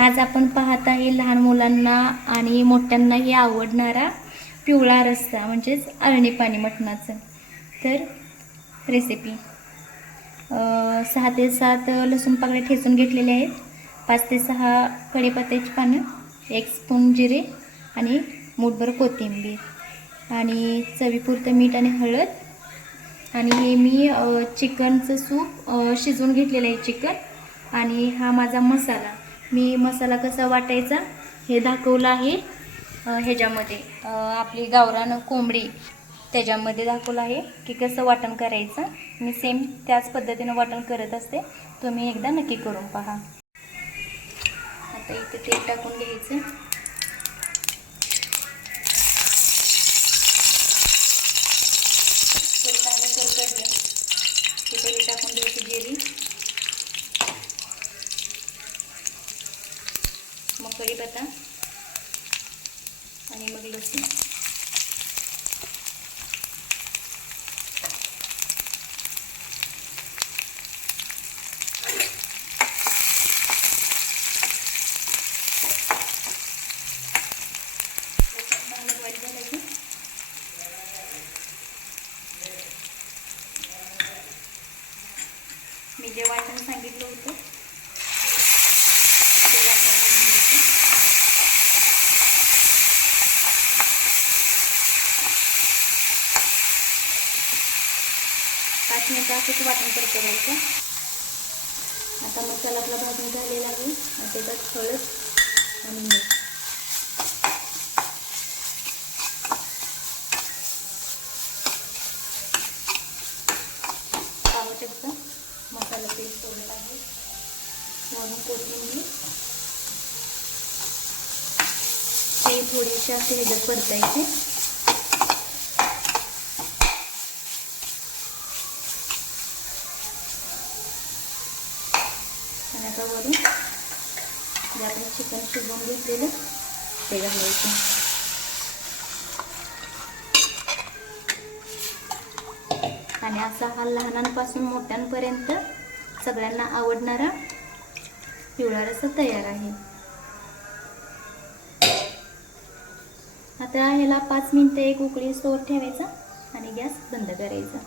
आज आपण पाहत आहे लहान मुलांना आणि मोठ्यांनाही आवडणारा पिवळा रस्सा म्हणजेच अळणी पाणी मटणाचं. तर रेसिपी सहा ते सात लसूण पाकळ्या ठेचून घेतलेले आहेत. पाच ते सहा कढीपत्त्याची पानं एक स्पून जिरे आणि मूठभर कोथिंबीर. आणि चवीपुरतं मीठ आणि हळद. आणि हे मी चिकनचं सूप शिजवून घेतलेलं आहे चिकन. आणि हा माझा मसाला. मी मसाला कसा वाटायचा हे दाखवलं आहे. ह्याच्यामध्ये आपली गावरान कोंबडी त्याच्यामध्ये दाखवलं आहे की कसं वाटण करायचं. मी सेम त्याच पद्धतीनं वाटण करत असते. तुम्ही एकदा नक्की करून पहा. आता इथे तेल टाकून घ्यायचं. तेल टाकून द्यायची जिरी. मग कढीपत्ता आणि मग लसूण. मी जे वाटण सांगितलं होतं ते वाटण घालून घ्यायचं. पाच मिनिटं असंच वाटण करत करायचं. आता मसाला आपला भाजून झालेला आहे. आणि त्याच्यात हळद आणि मीठ. मसाला पेस्ट सोडत आहे. म्हणून कोथिंबीर. ते थोडेसे असे ह्याच्यात परतायचे. आता वरून जे आपण चिकन शिजवून घेतलेलं ते घालायचं. आणि असा हा लहानांपासून मोठ्यांपर्यंत सगळ्यांना आवडणारा पिवळा रस्सा तयार आहे. आता ह्याला पाच मिनिटं एक उकळी स्टोर ठेवायचा आणि गॅस बंद करायचा.